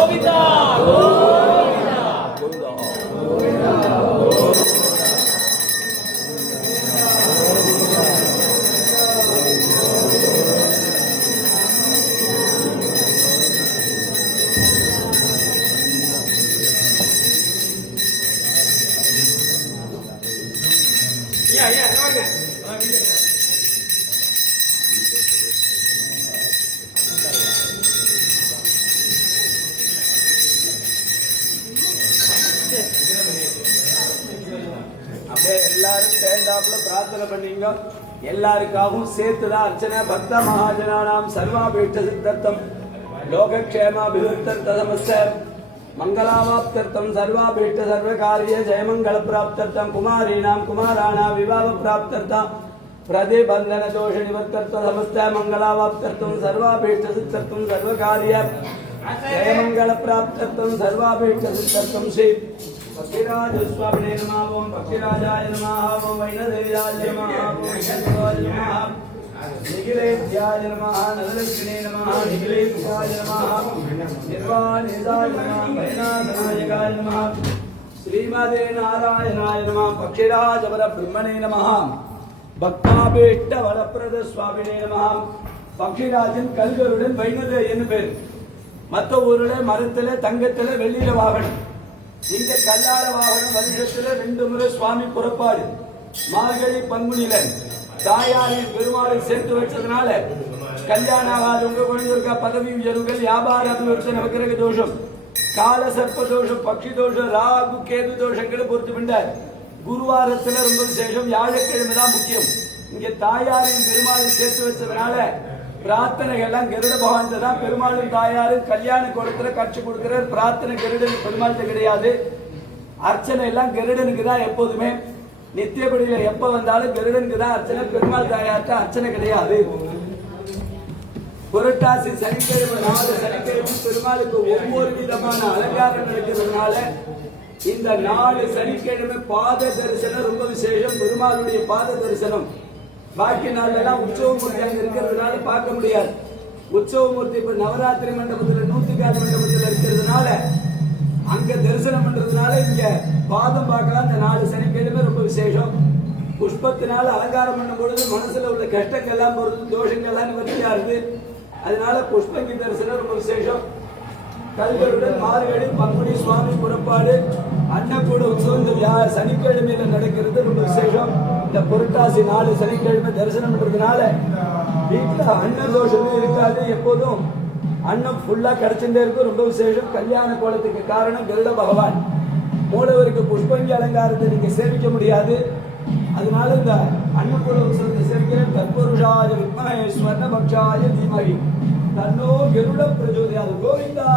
கோவிந்தா எல்லாரும் சேர்ந்தாப்புல பிரார்த்தனை பண்ணீங்க. எல்லாருக்காகவும் சேர்த்துதான் அர்ச்சனை. பக்த மகாஜனானாம் சர்வாபீஷ்ட சித்தர்த்தம் லோகக்ஷேமாபிவிருத்தர்த்தமஸ்த மங்களாவாப்தர்த்தம் சர்வாபீஷ்ட சர்வகாரிய ஜெயமங்கள பிராப்தர்த்தம் குமாரீணாம் குமாராணாம் விவாஹ பிராப்தர்த்தம் பிரதிபந்தன தோஷ நிவர்த்தர்த்த சமஸ்த மங்களாவாப்தர்த்தம் சர்வாபீஷ்ட சித்தர்த்தம் சர்வகாரிய ஜெயமங்கள பிராப்தர்த்தம் சர்வாபீஷ்ட சித்தர்த்தம் ஸ்ரீ பக்திராஜ சுவாமினே நமः. ஓம் பக்திராஜாய நமः. ஓம் வைணதேயாய நமः. ஓம் சத்வாய நமः. நிகிலேத்யாய நமः. நலலக்ஷ்மினே நமः. நிகிலேத்யாய நமः. நிர்வாணேதாய நமः. வைணாதநாயகாய நமः. ஸ்ரீமதே நாராயணாய நமः. பக்திராஜ பரபிரம்மணே நமः. பக்தாபீஷ்ட வரப்பிரத சுவாமினே நமः. பக்திராஜன் கல்கருடன் வைணதேயன்னு பேர். மற்ற ஊர்ல மரத்துல தங்கத்துல வெள்ளியில வாகனம். இந்த கல்லார வாகனம் வருஷத்துல 2 முறை சுவாமி புறப்பாடு. மார்கழி பங்குனில தாயாரின் பெருமாளை சேர்த்து வச்சதுனால கல்யாணம் ஆகாதவங்க, குழந்தைங்க, பதவி உயர்வுகள், வியாபார அபிவிருத்தி, நவக்கிரக தோஷம், கால சர்ப்ப தோஷம், பக்ஷி தோஷம், ராகு கேது தோஷங்களை பொறுத்து பிண்டார். குருவாரத்துல ரொம்ப விசேஷம். வியாழக்கிழமை தான் முக்கியம். இங்க தாயாரின் பெருமாளை சேர்த்து வச்சதுனால பிரார்த்தனைகள்லாம் கருட பகவான் தான். பெருமாளும் தாயாரும் கல்யாண கோலத்துல கட்சி கொடுக்கிறார். பிரார்த்தனை கருடன் பெருமாள்கிட்ட கிடையாது. அர்ச்சனை எல்லாம் கருடனுக்கு தான். எப்போதுமே நித்தியபடியில எப்ப வந்தாலும் கருடனுக்கு தான் அர்ச்சனை. பெருமாள் தாயார்ட்ட அர்ச்சனை கிடையாது. புரட்டாசி சனிக்கிழமை 4 சனிக்கிழமை பெருமாளுக்கு ஒவ்வொரு விதமான அலங்காரம் நடக்கிறதுனால இந்த 4 சனிக்கிழமை பாத தரிசனம் ரொம்ப விசேஷம். பெருமாளுடைய பாத தரிசனம். பாக்கி நாள்லாம் உற்சவமூர்த்தி அங்க இருக்கிறதுனால பார்க்க முடியாது. உற்சவமூர்த்தி இப்ப நவராத்திரி மண்டபத்துல 104 மண்டபத்துல இருக்கிறதுனால அங்க தரிசனம் பண்றதுனால இங்க பாதம் பார்க்கலாம். இந்த 4 சனிக்கிழமை ரொம்ப விசேஷம். புஷ்பத்தினால அலங்காரம் பண்ணும் பொழுது மனசுல உள்ள கஷ்டங்கள்லாம் பொறுத்து தோஷங்கள்லாம் நிவர்த்தியா இருக்கு. அதனால புஷ்பங்கி தரிசனம் ரொம்ப விசேஷம். கல்களுடன் மார்கழி பங்குனி சுவாமி புறப்பாடு அன்னக்கூட உற்சவம் இந்த சனிக்கிழமையில நடக்கிறது ரொம்ப விசேஷம். இந்த புரட்டாசி 4 சனிக்கிழமை தரிசனம் பண்றதுனால வீட்டுல அன்ன தோஷமே இருக்காது. எப்போதும் அன்னம் ஃபுல்லா கிடைச்சுட்டே இருக்கும். ரொம்ப விசேஷம். கல்யாண கோலத்துக்கு காரணம் கருட பகவான். மூலவருக்கு புஷ்பங்கி அலங்காரத்தை நீங்க சேவிக்க முடியாது. அதனால இந்த அன்னக்கூட உற்சவத்தை சேவிக்கிற தற்புருஷாய வித்மஹே ஸ்வர்ணபக்ஷாய தீமஹி தன்னோ கருட பிரச்சோதயாத். கோவிந்தா.